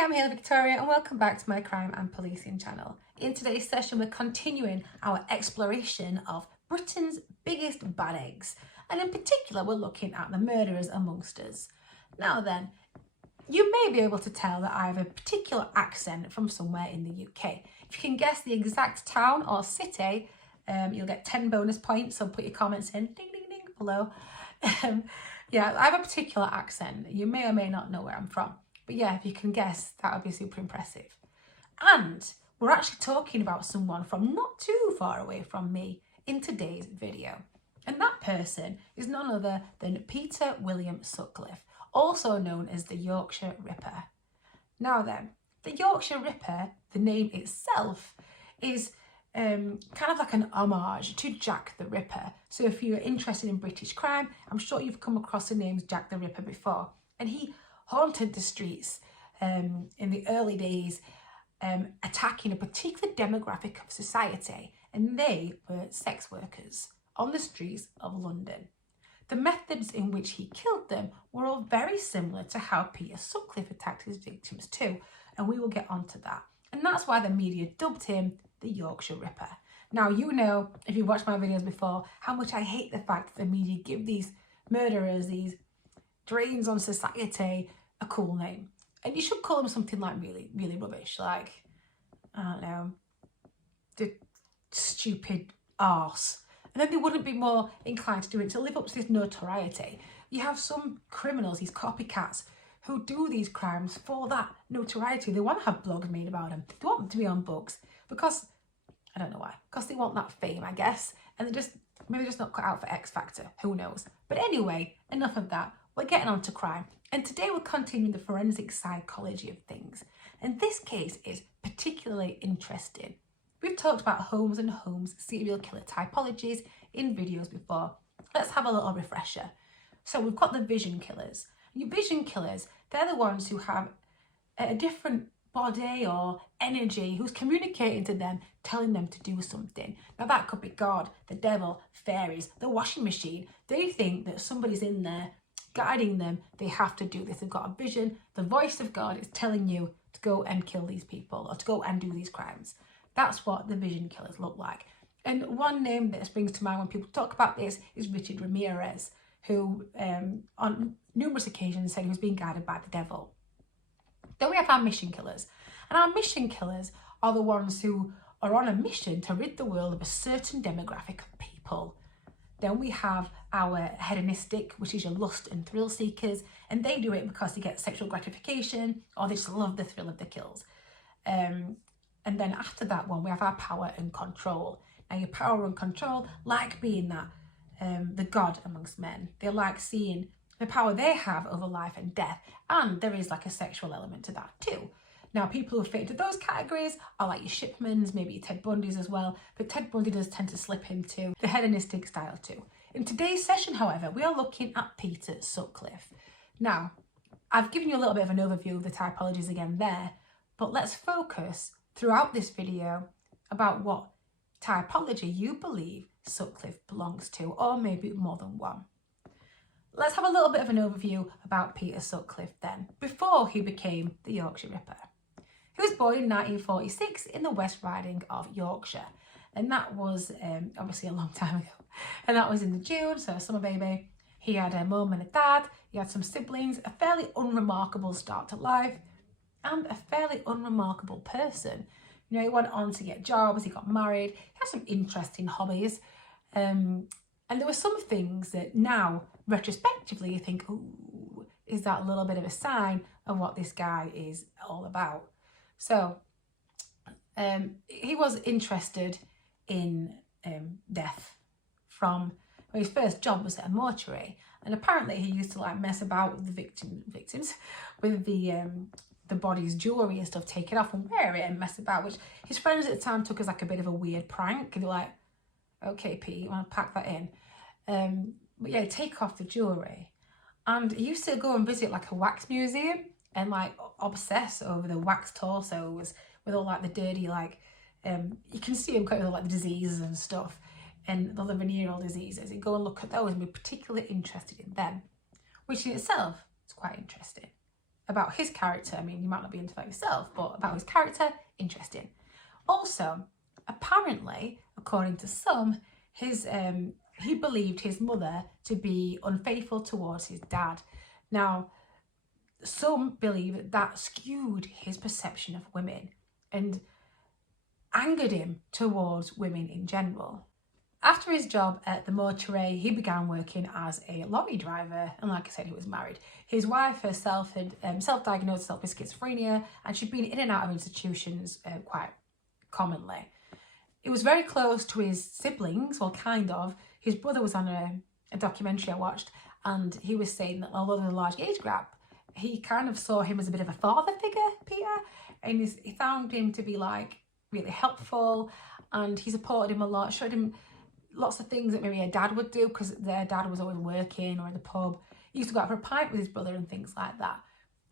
Hi, I'm Hayley Victoria and welcome back to my crime and policing channel. In today's session we're continuing our exploration of Britain's biggest bad eggs, and in particular we're looking at the murderers amongst us. Now then, you may be able to tell that I have a particular accent from somewhere in the UK. If you can guess the exact town or city, you'll get 10 bonus points, so put your comments in, ding ding ding, below. Yeah, I have a particular accent. You may or may not know where I'm from. But yeah, if you can guess, that would be super impressive. And we're actually talking about someone from not too far away from me in today's video. And that person is none other than Peter William Sutcliffe, also known as the Yorkshire Ripper. Now then, the Yorkshire Ripper, the name itself, is kind of like an homage to Jack the Ripper. So if you're interested in British crime, I'm sure you've come across the names Jack the Ripper before. And he haunted the streets in the early days, attacking a particular demographic of society, and they were sex workers on the streets of London. The methods in which he killed them were all very similar to how Peter Sutcliffe attacked his victims too, and we will get onto that. And that's why the media dubbed him the Yorkshire Ripper. Now, you know, if you've watched my videos before, how much I hate the fact that the media give these murderers, these drains on society, a cool name. And you should call them something like really, really rubbish, like, I don't know, the stupid arse. And then they wouldn't be more inclined to do it, to live up to this notoriety. You have some criminals, these copycats, who do these crimes for that notoriety. They want to have blogs made about them. They want them to be on books because, I don't know why, because they want that fame, I guess. And they're just, maybe just not cut out for X Factor, who knows. But anyway, enough of that. We're getting on to crime. And today we're continuing the forensic psychology of things. And this case is particularly interesting. We've talked about Holmes and Holmes serial killer typologies in videos before. Let's have a little refresher. So we've got the vision killers. Your vision killers, they're the ones who have a different body or energy who's communicating to them, telling them to do something. Now that could be God, the devil, fairies, the washing machine. They think that somebody's in there guiding them. They have to do this. They've got a vision. The voice of God is telling you to go and kill these people or to go and do these crimes. That's what the vision killers look like. And one name that springs to mind when people talk about this is Richard Ramirez, who on numerous occasions said he was being guided by the devil. Then we have our mission killers. And our mission killers are the ones who are on a mission to rid the world of a certain demographic of people. Then we have our hedonistic, which is your lust and thrill seekers, and they do it because they get sexual gratification or they just love the thrill of the kills. And then after that one, we have our power and control. Now your power and control like being that, the God amongst men. They like seeing the power they have over life and death, and there is like a sexual element to that too. Now, people who fit into those categories are like your Shipmans, maybe your Ted Bundys as well, but Ted Bundy does tend to slip into the hedonistic style too. In today's session, however, we are looking at Peter Sutcliffe. Now, I've given you a little bit of an overview of the typologies again there, but let's focus throughout this video about what typology you believe Sutcliffe belongs to, or maybe more than one. Let's have a little bit of an overview about Peter Sutcliffe then, before he became the Yorkshire Ripper. He was born in 1946 in the West Riding of Yorkshire, and that was obviously a long time ago. And that was in the June, so a summer baby. He had a mum and a dad, he had some siblings, a fairly unremarkable start to life, and a fairly unremarkable person. You know, he went on to get jobs, he got married, he had some interesting hobbies, and there were some things that now, retrospectively, you think, ooh, is that a little bit of a sign of what this guy is all about? So he was interested in death from, well, his first job was at a mortuary, and apparently he used to like mess about with the victims with the body's jewellery and stuff, take it off and wear it and mess about, which his friends at the time took as like a bit of a weird prank, and they're like, okay, Pete, you want to pack that in? But yeah, take off the jewellery. And he used to go and visit like a wax museum and like obsess over the wax torsos with all like the dirty, like, you can see him quite with all like the diseases and stuff and the venereal diseases, and go and look at those and be particularly interested in them, which in itself is quite interesting. about his character. I mean, you might not be into that yourself, but about his character, interesting. Also, apparently, according to some, he believed his mother to be unfaithful towards his dad. Now, some believe that skewed his perception of women and angered him towards women in general. After his job at the mortuary, he began working as a lorry driver, and like I said, he was married. His wife herself had self-diagnosed herself with schizophrenia, and she'd been in and out of institutions quite commonly. He was very close to his siblings, well, kind of. His brother was on a documentary I watched, and he was saying that although there's a large age gap, he kind of saw him as a bit of a father figure, Peter, and he found him to be like really helpful, and he supported him a lot, showed him lots of things that maybe a dad would do because their dad was always working or in the pub. He used to go out for a pint with his brother and things like that.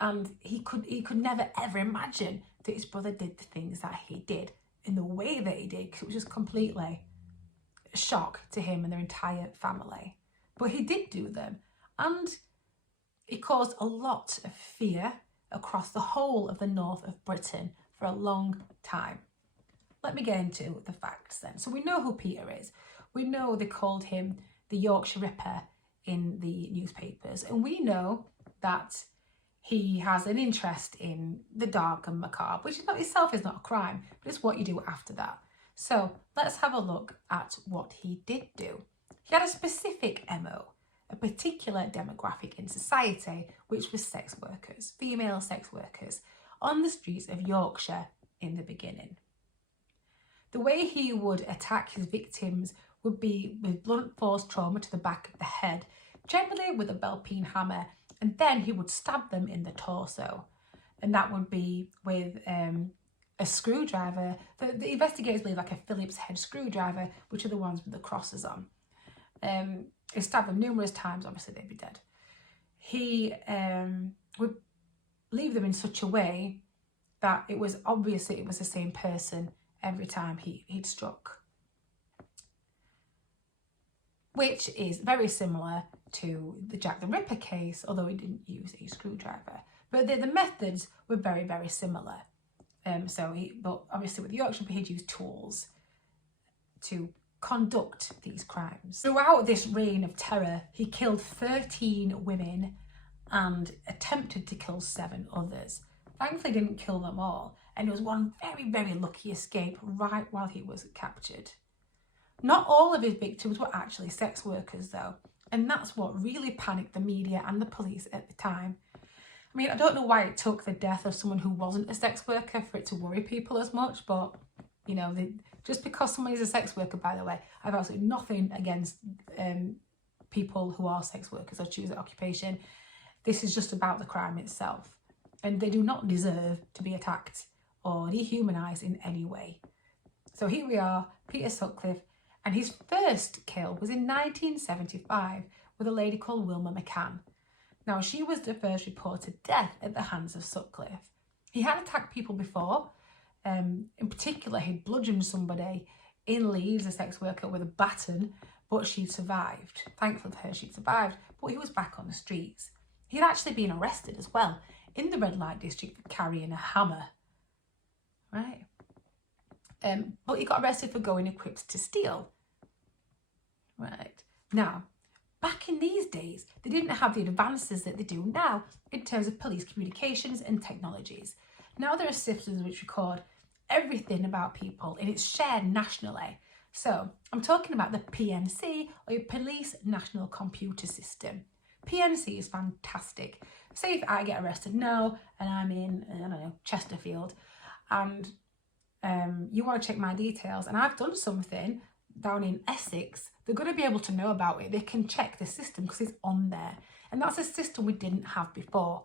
And he could never ever imagine that his brother did the things that he did in the way that he did, because it was just completely a shock to him and their entire family. But he did do them, and it caused a lot of fear across the whole of the north of Britain for a long time. Let me get into the facts then. So we know who Peter is. We know they called him the Yorkshire Ripper in the newspapers, and we know that he has an interest in the dark and macabre, which in itself is not a crime, but it's what you do after that. So let's have a look at what he did do. He had a specific MO, a particular demographic in society, which was sex workers, female sex workers, on the streets of Yorkshire in the beginning. The way he would attack his victims would be with blunt force trauma to the back of the head, generally with a bell-peen hammer, and then he would stab them in the torso. And that would be with a screwdriver. The investigators believe like a Phillips head screwdriver, which are the ones with the crosses on. He stabbed them numerous times, obviously they'd be dead. He would leave them in such a way that it was obviously it was the same person every time he'd struck. Which is very similar to the Jack the Ripper case, although he didn't use a screwdriver. But the methods were very, very similar. But obviously with the Yorkshire Ripper, he'd use tools to conduct these crimes. Throughout this reign of terror, he killed 13 women and attempted to kill 7 others. Thankfully, he didn't kill them all, and it was one very, very lucky escape right while he was captured. Not all of his victims were actually sex workers though, and that's what really panicked the media and the police at the time. I mean, I don't know why it took the death of someone who wasn't a sex worker for it to worry people as much, but you know, just because someone is a sex worker, by the way, I have absolutely nothing against people who are sex workers or choose that occupation. This is just about the crime itself, and they do not deserve to be attacked or dehumanised in any way. So here we are, Peter Sutcliffe, and his first kill was in 1975 with a lady called Wilma McCann. Now, she was the first reported death at the hands of Sutcliffe. He had attacked people before. In particular, he'd bludgeoned somebody in Leeds, a sex worker, with a baton, but she'd survived. Thankfully for her, she'd survived, but he was back on the streets. He'd actually been arrested as well in the red light district for carrying a hammer. Right? But he got arrested for going equipped to steal. Right. Now, back in these days, they didn't have the advances that they do now in terms of police communications and technologies. Now there are systems which record everything about people and it's shared nationally. So I'm talking about the PNC, or your Police National Computer System. PNC is fantastic. Say if I get arrested now and I'm in, I don't know, Chesterfield, and you want to check my details and I've done something down in Essex, they're going to be able to know about it. They can check the system because it's on there. And that's a system we didn't have before.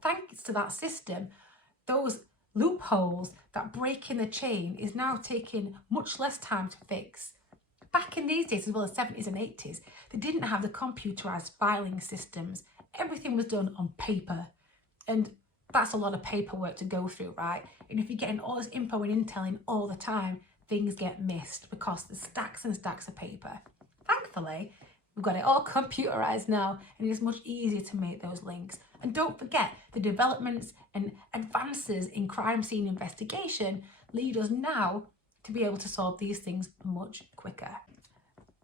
Thanks to that system, those loopholes that break in the chain is now taking much less time to fix. Back in these days, as well as the 70s and 80s, they didn't have the computerized filing systems. Everything was done on paper. And that's a lot of paperwork to go through, right? And if you're getting all this info and intel in all the time, things get missed because there's stacks and stacks of paper. Thankfully, we've got it all computerized now, and it's much easier to make those links. And don't forget, the developments and advances in crime scene investigation lead us now to be able to solve these things much quicker.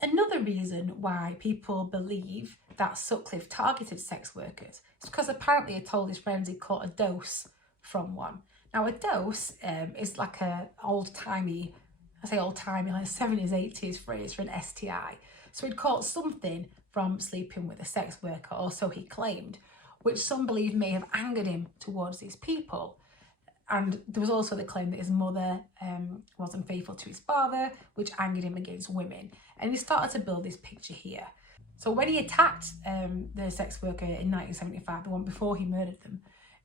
Another reason why people believe that Sutcliffe targeted sex workers is because apparently he told his friends he caught a dose from one. Now, a dose is like a old-timey, I say old-timey, like 70s, 80s phrase for an STI. So he'd caught something from sleeping with a sex worker, or so he claimed, which some believe may have angered him towards these people. And there was also the claim that his mother wasn't faithful to his father, which angered him against women. And he started to build this picture here. So when he attacked the sex worker in 1975, the one before he murdered them,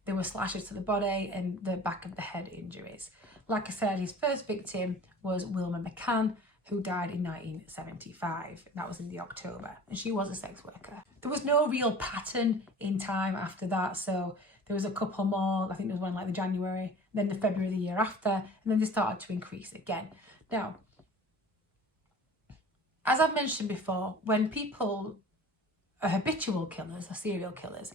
there were slashes to the body and the back of the head injuries. Like I said, his first victim was Wilma McCann, who died in 1975. That was in the October, and she was a sex worker. There was no real pattern in time after that, so there was a couple more. I think there was one like the January, then the February the year after, and then they started to increase again. Now, as I've mentioned before, when people are habitual killers or serial killers,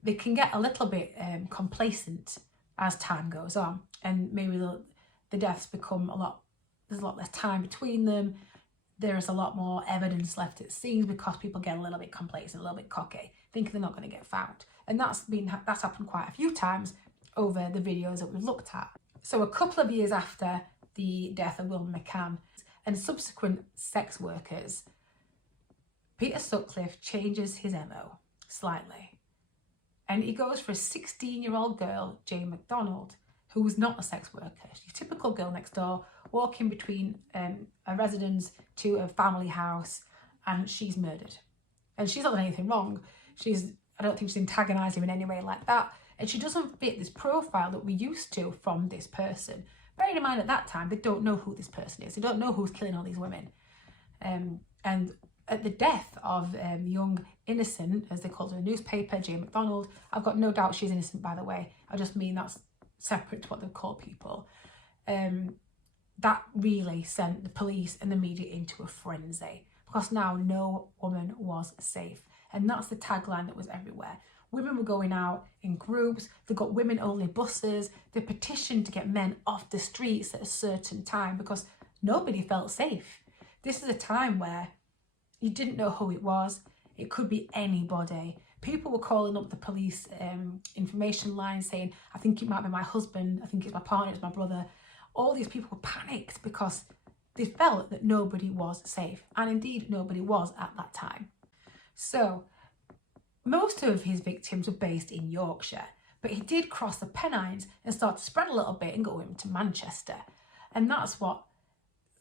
they can get a little bit complacent as time goes on, and maybe the deaths become there's a lot less time between them. There's a lot more evidence left at scenes because people get a little bit complacent, a little bit cocky, thinking they're not going to get found. And that's happened quite a few times over the videos that we've looked at. So a couple of years after the death of Wilma McCann and subsequent sex workers, Peter Sutcliffe changes his MO slightly. And he goes for a 16-year-old girl, Jane McDonald, who was not a sex worker. She's a typical girl next door, walking between a residence to a family house, and she's murdered. And she's not done anything wrong. I don't think she's antagonised him in any way like that. And she doesn't fit this profile that we're used to from this person. Bearing in mind at that time, they don't know who this person is. They don't know who's killing all these women. And at the death of young innocent, as they called her in the newspaper, Jane McDonald, I've got no doubt she's innocent, by the way. I just mean that's separate to what they call people. That really sent the police and the media into a frenzy, because now no woman was safe. And that's the tagline that was everywhere. Women were going out in groups. They got women-only buses. They petitioned to get men off the streets at a certain time because nobody felt safe. This is a time where you didn't know who it was. It could be anybody. People were calling up the police information line saying, I think it might be my husband, I think it's my partner, it's my brother. All these people were panicked because they felt that nobody was safe. And indeed, nobody was at that time. So most of his victims were based in Yorkshire, but he did cross the Pennines and start to spread a little bit and go into Manchester. And that's what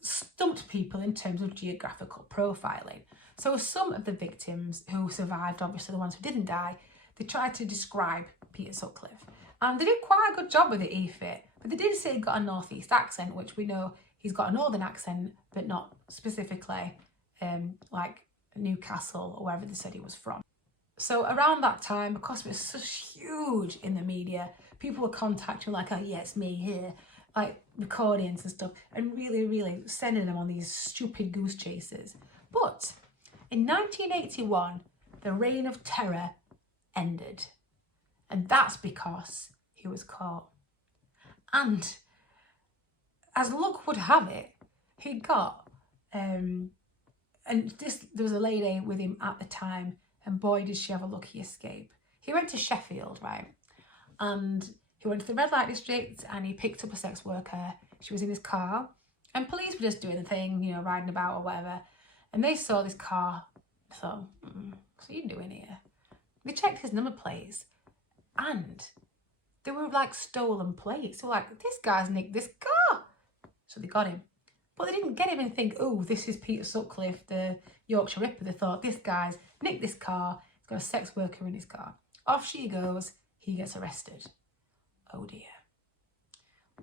stumped people in terms of geographical profiling. So some of the victims who survived, obviously the ones who didn't die, they tried to describe Peter Sutcliffe. And they did quite a good job with the E-fit, but they did say he got a northeast accent, which we know he's got a northern accent, but not specifically like Newcastle or wherever they said he was from. So around that time, because it was so huge in the media, people were contacting like, oh yeah, it's me here, like recordings and stuff, and really sending them on these stupid goose chases. But in 1981, the reign of terror ended. And that's because he was caught. And as luck would have it, he got, there was a lady with him at the time, and boy, did she have a lucky escape. He went to Sheffield, right? And he went to the red light district and he picked up a sex worker. She was in his car and police were just doing the thing, you know, riding about or whatever. And they saw this car. So, what's he doing here? They checked his number plates and they were like stolen plates. They were like, this guy's nicked this car. So they got him. But they didn't get him and think, oh, this is Peter Sutcliffe, the Yorkshire Ripper. They thought, this guy's nicked this car. He's got a sex worker in his car. Off she goes. He gets arrested. Oh dear.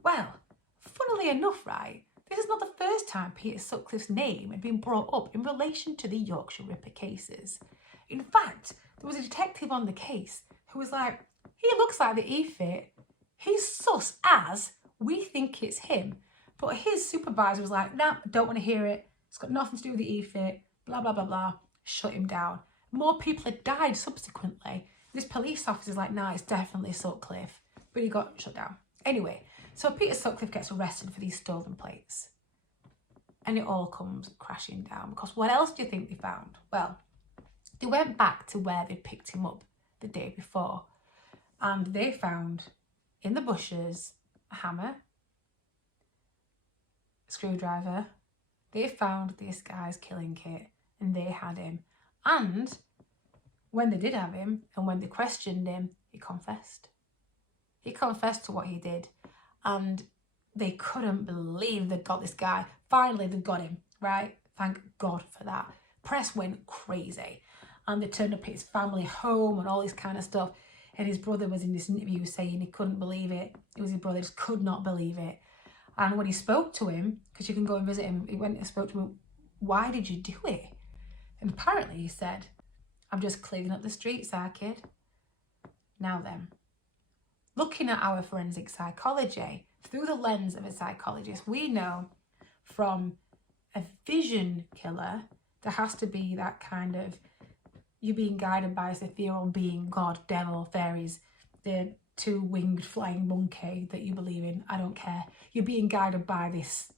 Well, funnily enough, right, this is not the first time Peter Sutcliffe's name had been brought up in relation to the Yorkshire Ripper cases. In fact, there was a detective on the case who was like, he looks like the E-fit. He's sus as we think it's him. But his supervisor was like, nah, don't want to hear it. It's got nothing to do with the E-fit, blah, blah, blah, blah. Shut him down. More people had died subsequently This police officer's like, nah, it's definitely Sutcliffe, but he got shut down. Anyway, so Peter Sutcliffe gets arrested for these stolen plates. And it all comes crashing down, because what else do you think they found? Well, they went back to where they picked him up the day before, and they found in the bushes a hammer, a screwdriver. They found this guy's killing kit, and they had him. And when they did have him, and when they questioned him, he confessed. He confessed to what he did, and they couldn't believe they'd got this guy. Finally, they'd got him, right? Thank God for that. Press went crazy, and they turned up at his family home and all this kind of stuff. And his brother was in this interview saying he couldn't believe it. It was his brother, just could not believe it. And when he spoke to him, because you can go and visit him, he went and spoke to him, why did you do it? And apparently he said, I'm just cleaning up the streets, our kid. Now then, looking at our forensic psychology through the lens of a psychologist, we know from a vision killer, there has to be that kind of, you being guided by a ethereal being, God, devil, fairies, the two-winged flying monkey that you believe in, I don't care. You're being guided by this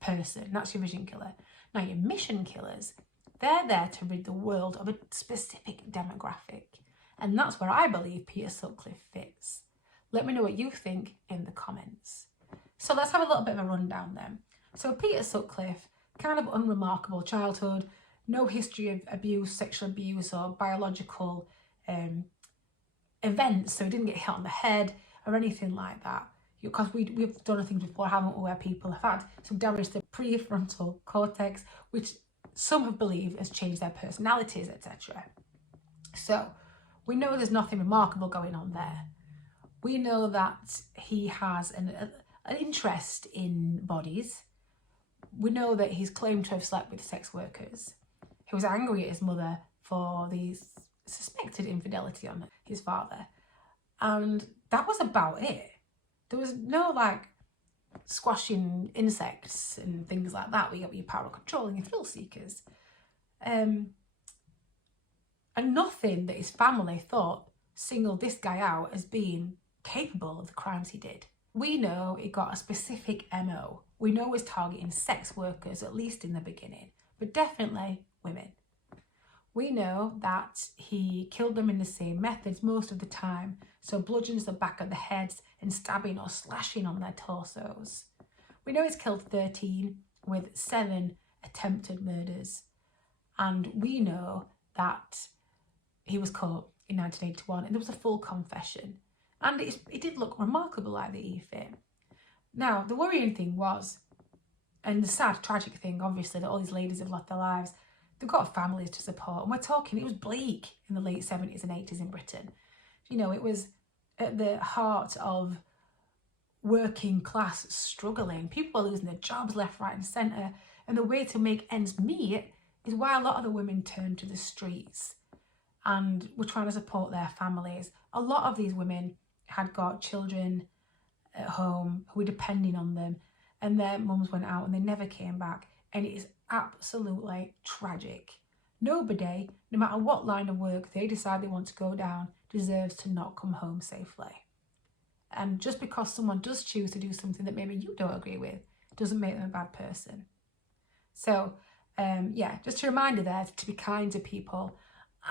person. That's your vision killer. Now, your mission killers, they're there to rid the world of a specific demographic. And that's where I believe Peter Sutcliffe fits. Let me know what you think in the comments. So let's have a little bit of a rundown then. So Peter Sutcliffe, kind of unremarkable childhood, no history of abuse, sexual abuse or biological events. So he didn't get hit on the head or anything like that. Because we've done things before, haven't we, where people have had some damage to the prefrontal cortex, which some have believed has changed their personalities, etc. So we know there's nothing remarkable going on there. We know that he has an interest in bodies. We know that he's claimed to have slept with sex workers. He was angry at his mother for the suspected infidelity on his father. And that was about it. There was no like squashing insects and things like that. We got your power of control and your thrill seekers. And nothing that his family thought singled this guy out as being capable of the crimes he did. We know he got a specific MO. We know he's targeting sex workers, at least in the beginning, but definitely women. We know that he killed them in the same methods most of the time, so bludgeons the back of the heads and stabbing or slashing on their torsos. We know he's killed 13 with 7 attempted murders, and we know that he was caught in 1981 and there was a full confession, and it did look remarkable like the E-fit. Now, the worrying thing was, and the sad, tragic thing, obviously, that all these ladies have lost their lives. They've got families to support, and we're talking, it was bleak in the late 70s and 80s in Britain. You know, it was at the heart of working class struggling. People were losing their jobs left, right and centre. And the way to make ends meet is why a lot of the women turned to the streets and were trying to support their families. A lot of these women had got children at home who were depending on them, and their mums went out and they never came back. And it is absolutely tragic. Nobody, no matter what line of work they decide they want to go down, deserves to not come home safely. And just because someone does choose to do something that maybe you don't agree with, doesn't make them a bad person. So, yeah, just a reminder there to be kind to people.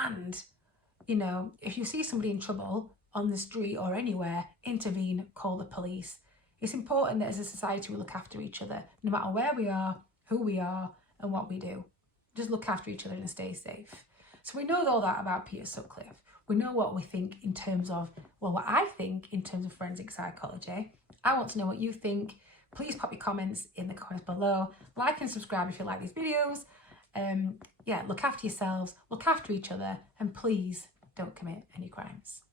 And, you know, if you see somebody in trouble on the street or anywhere, intervene, call the police. It's important that as a society we look after each other, no matter where we are, who we are, and what we do. Just look after each other and stay safe. So we know all that about Peter Sutcliffe. We know what we think in terms of, well, what I think in terms of forensic psychology. I want to know what you think. Please pop your comments in the comments below. Like and subscribe if you like these videos. Yeah, look after yourselves, look after each other, and please don't commit any crimes.